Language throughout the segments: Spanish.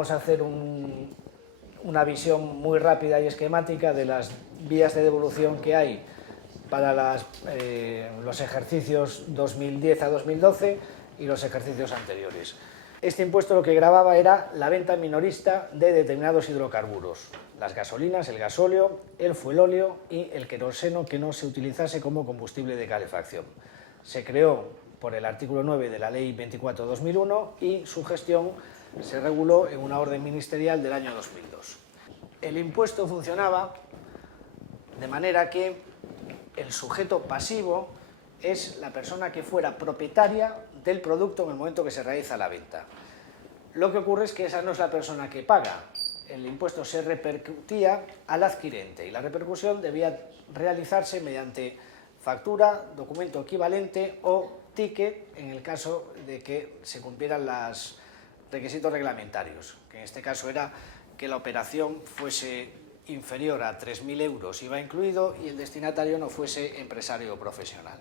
vamos a hacer una visión muy rápida y esquemática de las vías de devolución que hay para los ejercicios 2010 a 2012 y los ejercicios anteriores. Este impuesto lo que gravaba era la venta minorista de determinados hidrocarburos, las gasolinas, el gasóleo, el fuelóleo y el queroseno que no se utilizase como combustible de calefacción. Se creó por el artículo 9 de la Ley 24/2001 y su gestión se reguló en una orden ministerial del año 2002. El impuesto funcionaba de manera que el sujeto pasivo es la persona que fuera propietaria del producto en el momento que se realiza la venta. Lo que ocurre es que esa no es la persona que paga. El impuesto se repercutía al adquirente y la repercusión debía realizarse mediante factura, documento equivalente o ticket en el caso de que se cumplieran los requisitos reglamentarios, que en este caso era que la operación fuese inferior a 3.000 euros IVA incluido y el destinatario no fuese empresario o profesional.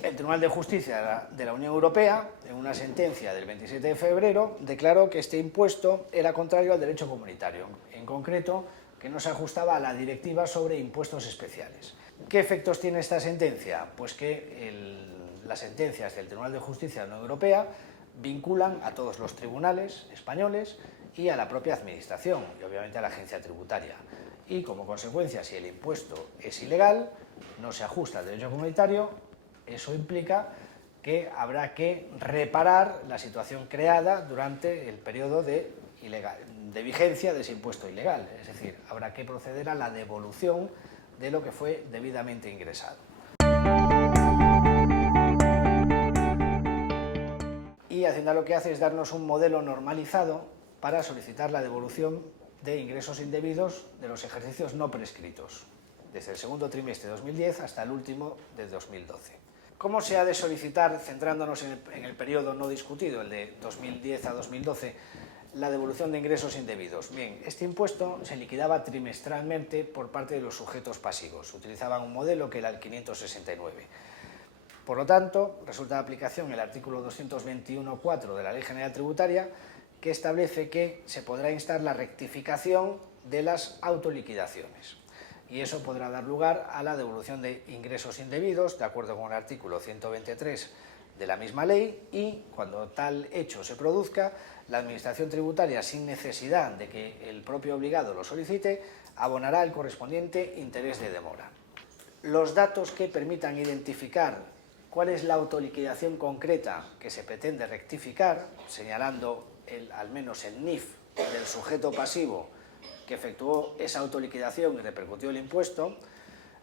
El Tribunal de Justicia de la Unión Europea, en una sentencia del 27 de febrero, declaró que este impuesto era contrario al derecho comunitario, en concreto que no se ajustaba a la directiva sobre impuestos especiales. ¿Qué efectos tiene esta sentencia? Pues que las sentencias del Tribunal de Justicia de la Unión Europea vinculan a todos los tribunales españoles y a la propia administración y obviamente a la agencia tributaria. Y como consecuencia, si el impuesto es ilegal, no se ajusta al derecho comunitario, eso implica que habrá que reparar la situación creada durante el periodo de vigencia de ese impuesto ilegal. Es decir, habrá que proceder a la devolución de lo que fue debidamente ingresado. Y Hacienda lo que hace es darnos un modelo normalizado para solicitar la devolución de ingresos indebidos de los ejercicios no prescritos, desde el segundo trimestre de 2010 hasta el último de 2012. ¿Cómo se ha de solicitar, centrándonos en el periodo no discutido, el de 2010 a 2012, la devolución de ingresos indebidos? Bien, este impuesto se liquidaba trimestralmente por parte de los sujetos pasivos. Utilizaban un modelo que era el 569. Por lo tanto, resulta de aplicación el artículo 221.4 de la Ley General Tributaria, que establece que se podrá instar la rectificación de las autoliquidaciones. Y eso podrá dar lugar a la devolución de ingresos indebidos, de acuerdo con el artículo 123 de la misma ley, y cuando tal hecho se produzca, la Administración Tributaria, sin necesidad de que el propio obligado lo solicite, abonará el correspondiente interés de demora. Los datos que permitan identificar cuál es la autoliquidación concreta que se pretende rectificar, señalando al menos el NIF del sujeto pasivo que efectuó esa autoliquidación y repercutió el impuesto,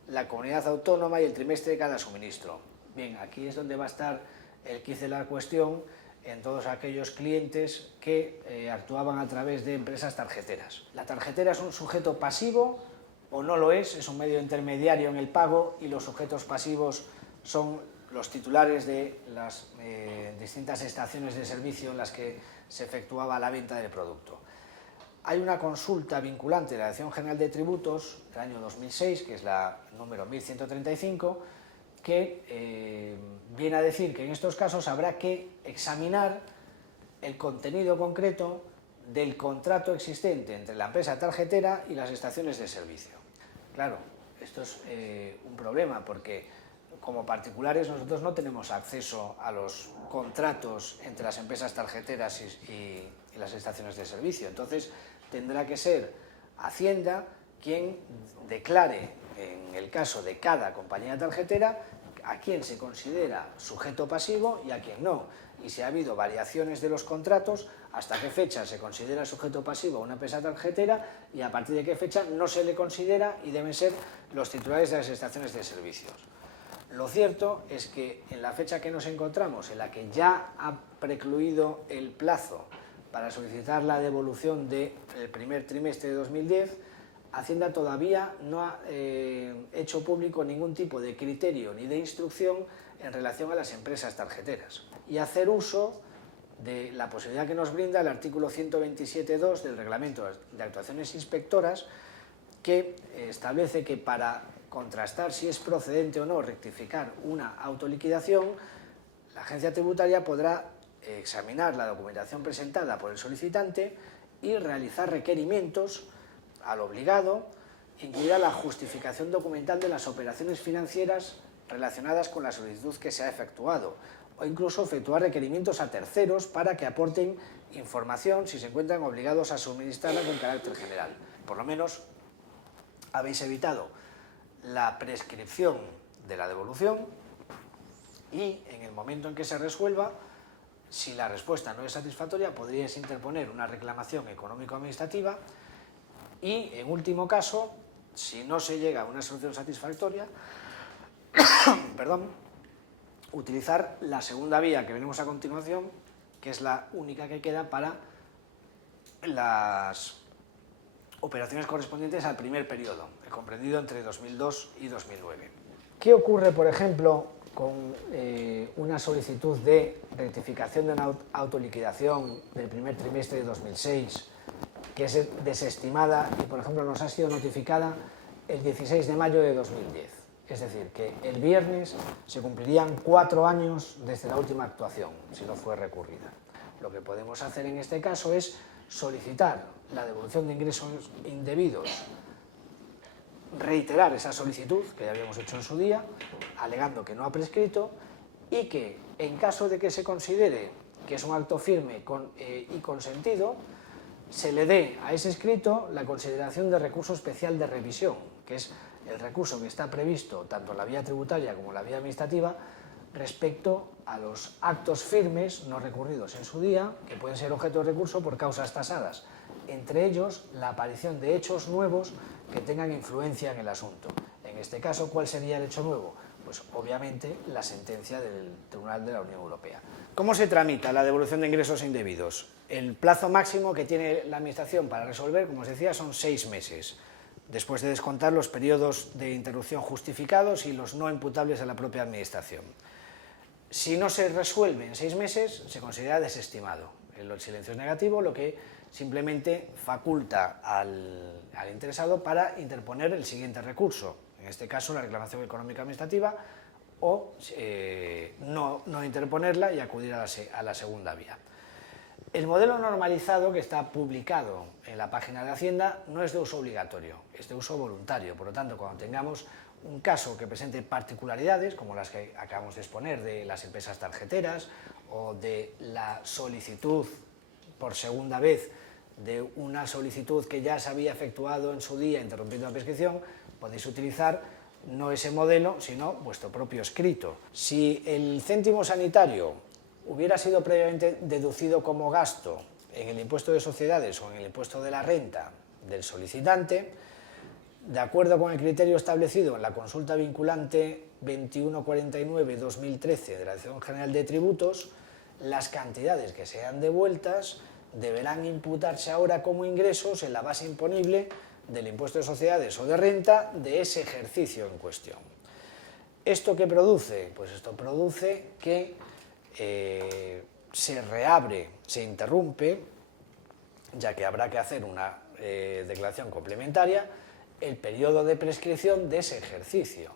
la comunidad autónoma y el trimestre de cada suministro. Bien, aquí es donde va a estar el quiz de la cuestión en todos aquellos clientes que actuaban a través de empresas tarjeteras. ¿La tarjetera es un sujeto pasivo o no lo es? Es un medio intermediario en el pago y los sujetos pasivos son los titulares de las distintas estaciones de servicio en las que se efectuaba la venta del producto. Hay una consulta vinculante de la Dirección General de Tributos del año 2006, que es la número 1135, que viene a decir que en estos casos habrá que examinar el contenido concreto del contrato existente entre la empresa tarjetera y las estaciones de servicio. Claro, esto es un problema porque como particulares nosotros no tenemos acceso a los contratos entre las empresas tarjeteras y las estaciones de servicio. Entonces tendrá que ser Hacienda quien declare, en el caso de cada compañía tarjetera, a quién se considera sujeto pasivo y a quién no. Y si ha habido variaciones de los contratos, hasta qué fecha se considera sujeto pasivo a una empresa tarjetera y a partir de qué fecha no se le considera y deben ser los titulares de las estaciones de servicios. Lo cierto es que en la fecha que nos encontramos, en la que ya ha precluido el plazo para solicitar la devolución del primer trimestre de 2010, Hacienda todavía no ha hecho público ningún tipo de criterio ni de instrucción en relación a las empresas tarjeteras. Y hacer uso de la posibilidad que nos brinda el artículo 127.2 del Reglamento de Actuaciones Inspectoras, que establece que para contrastar si es procedente o no rectificar una autoliquidación, la agencia tributaria podrá examinar la documentación presentada por el solicitante y realizar requerimientos al obligado, incluida la justificación documental de las operaciones financieras relacionadas con la solicitud que se ha efectuado, o incluso efectuar requerimientos a terceros para que aporten información si se encuentran obligados a suministrarla con carácter general. Por lo menos habéis evitado la prescripción de la devolución y en el momento en que se resuelva, si la respuesta no es satisfactoria, podríais interponer una reclamación económico-administrativa y, en último caso, si no se llega a una solución satisfactoria, utilizar la segunda vía que veremos a continuación, que es la única que queda para las operaciones correspondientes al primer periodo, comprendido entre 2002 y 2009. ¿Qué ocurre, por ejemplo, con una solicitud de rectificación de una autoliquidación del primer trimestre de 2006, que es desestimada y, por ejemplo, nos ha sido notificada el 16 de mayo de 2010? Es decir, que el viernes se cumplirían 4 años desde la última actuación, si no fue recurrida. Lo que podemos hacer en este caso es solicitar la devolución de ingresos indebidos, reiterar esa solicitud que ya habíamos hecho en su día, alegando que no ha prescrito, y que, en caso de que se considere que es un acto firme y consentido, se le dé a ese escrito la consideración de recurso especial de revisión, que es el recurso que está previsto tanto en la vía tributaria como en la vía administrativa respecto a los actos firmes no recurridos en su día, que pueden ser objeto de recurso por causas tasadas, entre ellos la aparición de hechos nuevos que tengan influencia en el asunto. En este caso, ¿cuál sería el hecho nuevo? Pues obviamente la sentencia del Tribunal de la Unión Europea. ¿Cómo se tramita la devolución de ingresos indebidos? El plazo máximo que tiene la Administración para resolver, como os decía, son 6 meses, después de descontar los periodos de interrupción justificados y los no imputables a la propia Administración. Si no se resuelve en 6 meses, se considera desestimado. El silencio es negativo, lo que simplemente faculta al interesado para interponer el siguiente recurso, en este caso la reclamación económica administrativa, o no interponerla y acudir a la segunda vía. El modelo normalizado que está publicado en la página de Hacienda no es de uso obligatorio, es de uso voluntario. Por lo tanto, cuando tengamos un caso que presente particularidades, como las que acabamos de exponer de las empresas tarjeteras o de la solicitud por segunda vez de una solicitud que ya se había efectuado en su día interrumpiendo la prescripción, podéis utilizar no ese modelo, sino vuestro propio escrito. Si el céntimo sanitario hubiera sido previamente deducido como gasto en el impuesto de sociedades o en el impuesto de la renta del solicitante, de acuerdo con el criterio establecido en la consulta vinculante 2149-2013 de la Dirección General de Tributos, las cantidades que sean devueltas deberán imputarse ahora como ingresos en la base imponible del impuesto de sociedades o de renta de ese ejercicio en cuestión. ¿Esto qué produce? Pues esto produce que se reabre, se interrumpe, ya que habrá que hacer una declaración complementaria, el periodo de prescripción de ese ejercicio.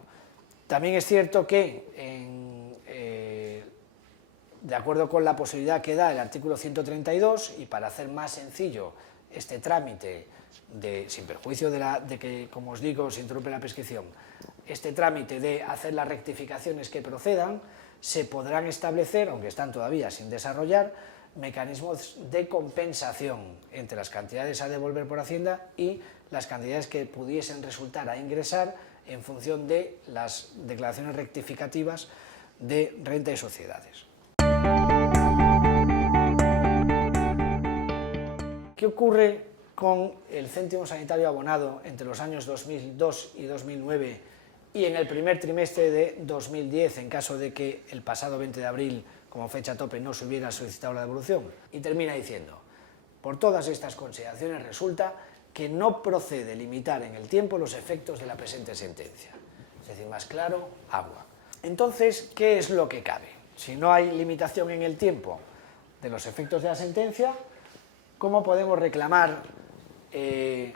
También es cierto que, de acuerdo con la posibilidad que da el artículo 132, y para hacer más sencillo este trámite, sin perjuicio de que, como os digo, se interrumpe la prescripción, este trámite de hacer las rectificaciones que procedan, se podrán establecer, aunque están todavía sin desarrollar, mecanismos de compensación entre las cantidades a devolver por Hacienda y las cantidades que pudiesen resultar a ingresar en función de las declaraciones rectificativas de renta y sociedades. ¿Qué ocurre con el céntimo sanitario abonado entre los años 2002 y 2009 y en el primer trimestre de 2010 en caso de que el pasado 20 de abril como fecha tope no se hubiera solicitado la devolución? Y termina diciendo: por todas estas consideraciones resulta que no procede limitar en el tiempo los efectos de la presente sentencia. Es decir, más claro, agua. Entonces, ¿qué es lo que cabe? Si no hay limitación en el tiempo de los efectos de la sentencia, ¿cómo podemos reclamar el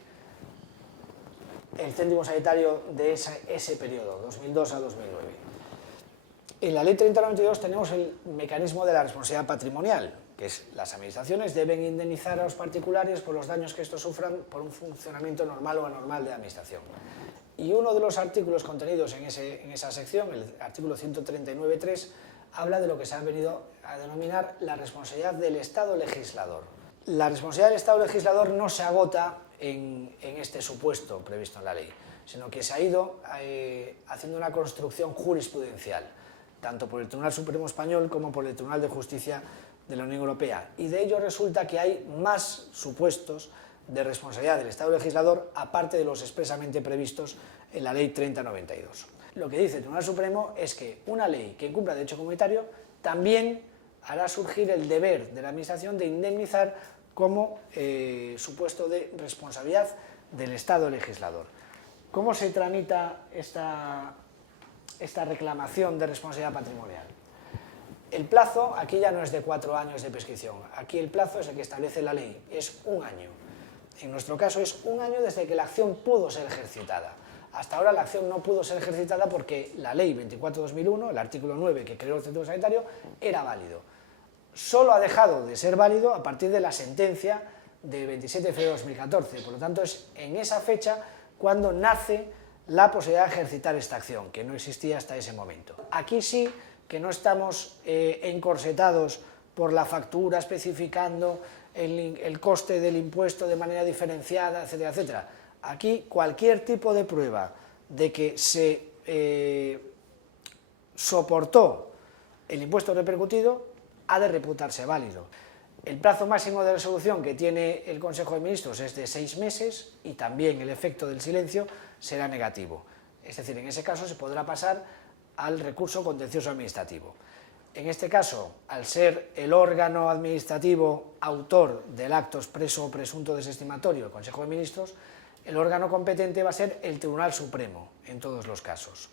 céntimo sanitario de ese periodo, 2002 a 2009? En la Ley 3092 tenemos el mecanismo de la responsabilidad patrimonial, que es las administraciones deben indemnizar a los particulares por los daños que estos sufran por un funcionamiento normal o anormal de la administración. Y uno de los artículos contenidos en esa sección, el artículo 139.3, habla de lo que se ha venido a denominar la responsabilidad del Estado legislador. La responsabilidad del Estado legislador no se agota en este supuesto previsto en la ley, sino que se ha ido haciendo una construcción jurisprudencial, tanto por el Tribunal Supremo Español como por el Tribunal de Justicia de la Unión Europea. Y de ello resulta que hay más supuestos de responsabilidad del Estado legislador, aparte de los expresamente previstos en la Ley 3092. Lo que dice el Tribunal Supremo es que una ley que incumpla derecho comunitario también hará surgir el deber de la Administración de indemnizar como supuesto de responsabilidad del Estado legislador. ¿Cómo se tramita esta reclamación de responsabilidad patrimonial? El plazo aquí ya no es de 4 años de prescripción, aquí el plazo es el que establece la ley, es 1 año. En nuestro caso es 1 año desde que la acción pudo ser ejercitada. Hasta ahora la acción no pudo ser ejercitada porque la ley 24/2001, el artículo 9 que creó el Centro Sanitario, era válido. Solo ha dejado de ser válido a partir de la sentencia de 27 de febrero de 2014. Por lo tanto, es en esa fecha cuando nace la posibilidad de ejercitar esta acción, que no existía hasta ese momento. Aquí sí que no estamos encorsetados por la factura especificando el coste del impuesto de manera diferenciada, etcétera, etcétera. Aquí cualquier tipo de prueba de que se soportó el impuesto repercutido ha de reputarse válido. El plazo máximo de resolución que tiene el Consejo de Ministros es de 6 meses y también el efecto del silencio será negativo. Es decir, en ese caso se podrá pasar al recurso contencioso administrativo. En este caso, al ser el órgano administrativo autor del acto expreso o presunto desestimatorio, el Consejo de Ministros, el órgano competente va a ser el Tribunal Supremo en todos los casos.